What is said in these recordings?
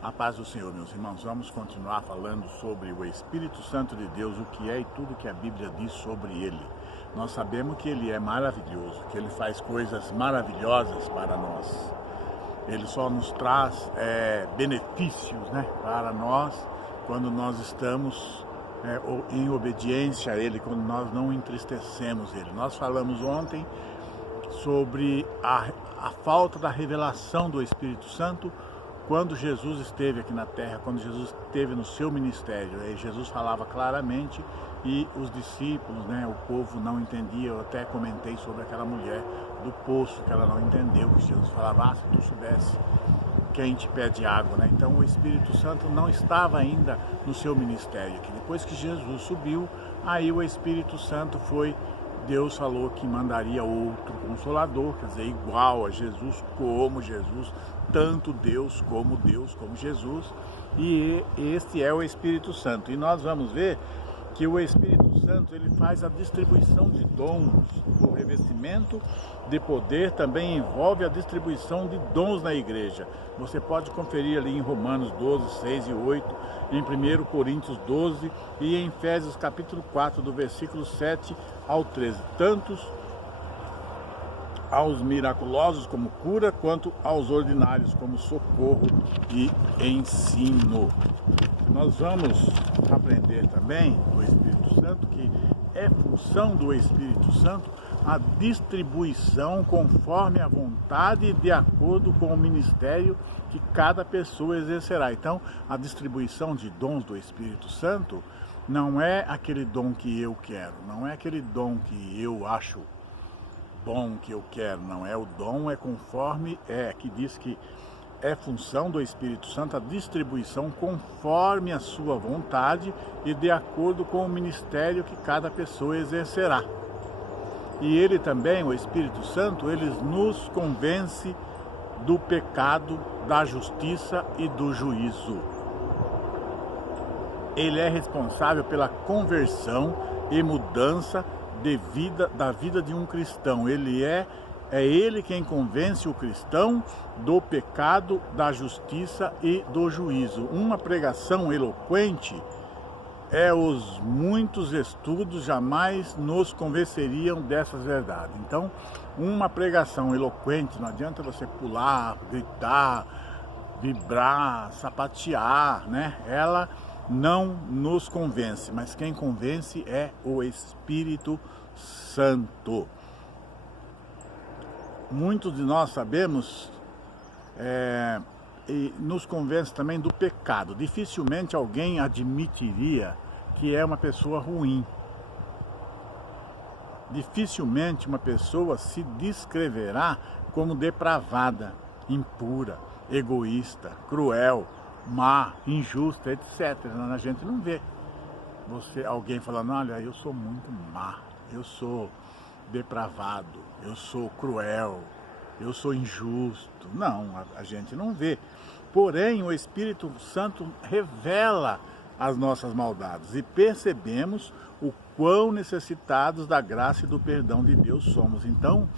A paz do Senhor, meus irmãos. Vamos continuar falando sobre o Espírito Santo de Deus, o que é e tudo que a Bíblia diz sobre ele. Nós sabemos que ele é maravilhoso, que ele faz coisas maravilhosas para nós. Ele só nos traz benefícios, para nós quando nós estamos em obediência a ele, quando nós não entristecemos ele. Nós falamos ontem sobre a falta da revelação do Espírito Santo quando Jesus esteve aqui na terra, quando Jesus esteve no seu ministério. Jesus falava claramente e os discípulos, o povo não entendia. Eu até comentei sobre aquela mulher do poço, que ela não entendeu, que Jesus falava, se tu soubesse quem te pede água. Então o Espírito Santo não estava ainda no seu ministério. Que depois que Jesus subiu, aí o Espírito Santo foi, Deus falou que mandaria outro Consolador, quer dizer, igual a Jesus, como Jesus, tanto Deus como Jesus, e este é o Espírito Santo. E nós vamos ver que o Espírito Santo ele faz a distribuição de dons. O revestimento de poder também envolve a distribuição de dons na igreja. Você pode conferir ali em Romanos 12, 6 e 8, em 1 Coríntios 12 e em Efésios capítulo 4, do versículo 7 ao 13. Tantos aos miraculosos como cura, quanto aos ordinários como socorro e ensino. Nós vamos aprender também do Espírito Santo que é função do Espírito Santo a distribuição conforme a vontade e de acordo com o ministério que cada pessoa exercerá. Então, a distribuição de dons do Espírito Santo não é aquele dom que eu quero, não é aquele dom que eu acho bom que eu quero, não é. O dom é conforme, que diz que é função do Espírito Santo a distribuição conforme a sua vontade e de acordo com o ministério que cada pessoa exercerá. E ele também, o Espírito Santo, ele nos convence do pecado, da justiça e do juízo. Ele é responsável pela conversão e mudança da vida de um cristão. Ele é ele quem convence o cristão do pecado, da justiça e do juízo. Uma pregação eloquente os muitos estudos jamais nos convenceriam dessas verdades. Então, uma pregação eloquente, não adianta você pular, gritar, vibrar, sapatear, Ela não nos convence, mas quem convence é o Espírito Santo. Muitos de nós sabemos e nos convence também do pecado. Dificilmente alguém admitiria que é uma pessoa ruim. Dificilmente uma pessoa se descreverá como depravada, impura, egoísta, cruel, má, injusta, etc. A gente não vê alguém falando, olha, eu sou muito má, eu sou depravado, eu sou cruel, eu sou injusto. Não, a gente não vê. Porém, o Espírito Santo revela as nossas maldades e percebemos o quão necessitados da graça e do perdão de Deus somos. Então,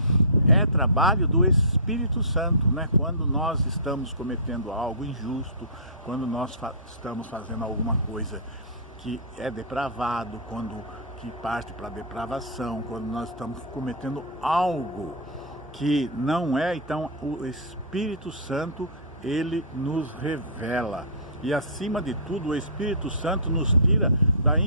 é trabalho do Espírito Santo, Quando nós estamos cometendo algo injusto, quando nós estamos fazendo alguma coisa que é depravado, que parte para a depravação, quando nós estamos cometendo algo que não é, então o Espírito Santo, ele nos revela. E acima de tudo, o Espírito Santo nos tira da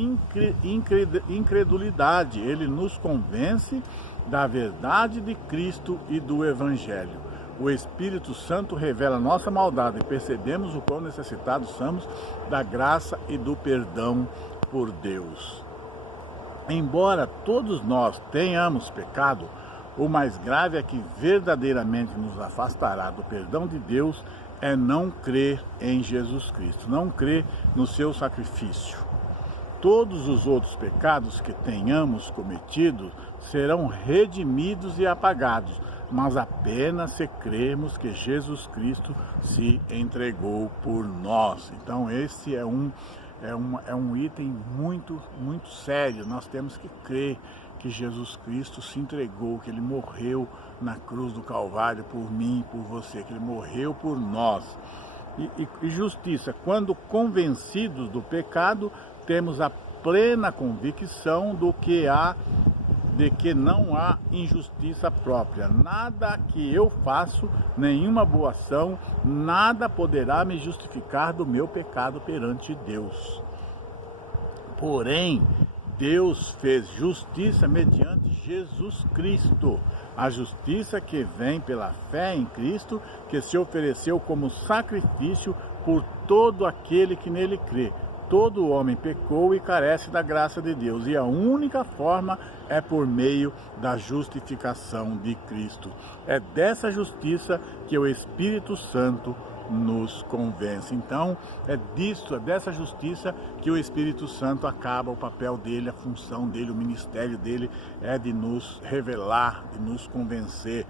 incredulidade, ele nos convence da verdade de Cristo e do Evangelho. O Espírito Santo revela nossa maldade e percebemos o quão necessitados somos da graça e do perdão por Deus. Embora todos nós tenhamos pecado, o mais grave é que verdadeiramente nos afastará do perdão de Deus é não crer em Jesus Cristo, não crer no seu sacrifício. Todos os outros pecados que tenhamos cometido serão redimidos e apagados, mas apenas se crermos que Jesus Cristo se entregou por nós. Então esse é um item muito, muito sério. Nós temos que crer que Jesus Cristo se entregou, que ele morreu na cruz do Calvário por mim e por você, que ele morreu por nós. e justiça. Quando convencidos do pecado, temos a plena convicção de que não há injustiça própria. Nada que eu faço, nenhuma boa ação, nada poderá me justificar do meu pecado perante Deus. Porém, Deus fez justiça mediante Jesus Cristo. A justiça que vem pela fé em Cristo, que se ofereceu como sacrifício por todo aquele que nele crê. Todo homem pecou e carece da graça de Deus, e a única forma é por meio da justificação de Cristo. É dessa justiça que o Espírito Santo nos convence. Então, é dessa justiça que o Espírito Santo acaba o papel dele, a função dele, o ministério dele é de nos revelar, de nos convencer.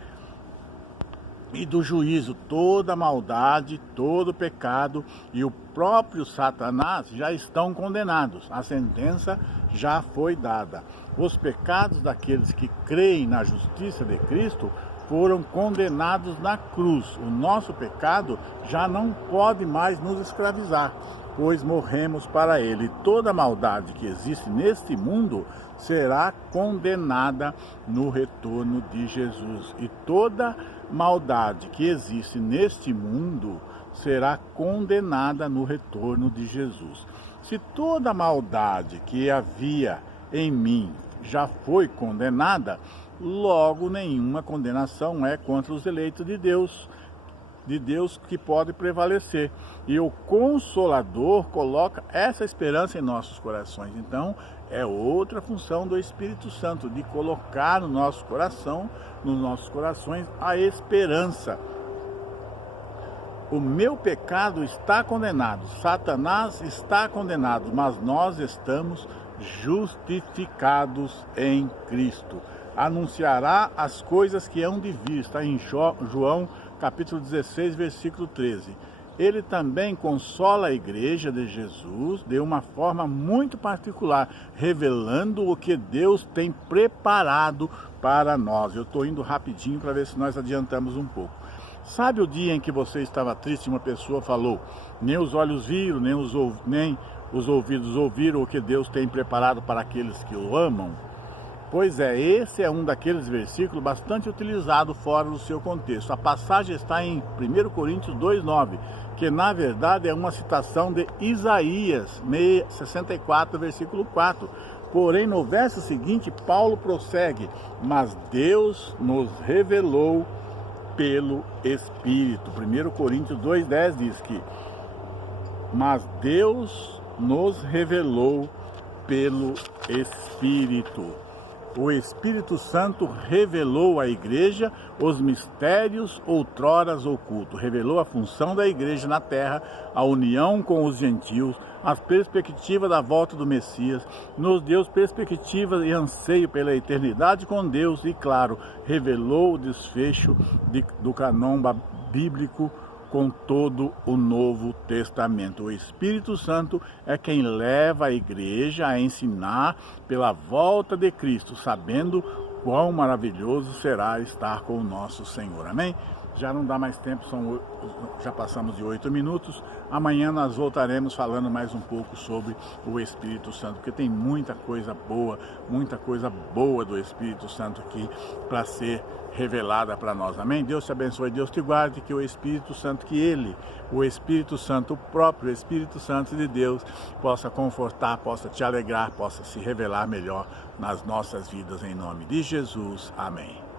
E do juízo, toda maldade, todo pecado e o próprio Satanás já estão condenados. A sentença já foi dada. Os pecados daqueles que creem na justiça de Cristo foram condenados na cruz. O nosso pecado já não pode mais nos escravizar, pois morremos para ele. Toda maldade que existe neste mundo será condenada no retorno de Jesus. E toda maldade que existe neste mundo será condenada no retorno de Jesus. Se toda maldade que havia em mim já foi condenada, logo nenhuma condenação é contra os eleitos de Deus que pode prevalecer. E o Consolador coloca essa esperança em nossos corações. Então, é outra função do Espírito Santo, de colocar no nosso coração, nos nossos corações, a esperança. O meu pecado está condenado, Satanás está condenado, mas nós estamos justificados em Cristo. Anunciará as coisas que hão de vir, está em João capítulo 16, versículo 13. Ele também consola a igreja de Jesus de uma forma muito particular, revelando o que Deus tem preparado para nós. Eu estou indo rapidinho para ver se nós adiantamos um pouco. Sabe o dia em que você estava triste e uma pessoa falou: nem os olhos viram, nem os ouvidos ouviram o que Deus tem preparado para aqueles que o amam? Pois é, esse é um daqueles versículos bastante utilizado fora do seu contexto. A passagem está em 1 Coríntios 2,9, que na verdade é uma citação de Isaías 64, versículo 4. Porém, no verso seguinte, Paulo prossegue: mas Deus nos revelou pelo Espírito. 1 Coríntios 2,10 diz que: mas Deus nos revelou pelo Espírito. O Espírito Santo revelou à igreja os mistérios outrora ocultos, revelou a função da igreja na terra, a união com os gentios, as perspectivas da volta do Messias, nos deu perspectiva e anseio pela eternidade com Deus e, claro, revelou o desfecho do cânon bíblico com todo o Novo Testamento. O Espírito Santo é quem leva a igreja a ensinar pela volta de Cristo, sabendo quão maravilhoso será estar com o nosso Senhor. Amém? Já não dá mais tempo, já passamos de 8 minutos. Amanhã nós voltaremos falando mais um pouco sobre o Espírito Santo, porque tem muita coisa boa do Espírito Santo aqui para ser revelada para nós. Amém? Deus te abençoe, Deus te guarde, que o Espírito Santo, o Espírito Santo, o próprio Espírito Santo de Deus, possa confortar, possa te alegrar, possa se revelar melhor nas nossas vidas, em nome de Jesus. Amém.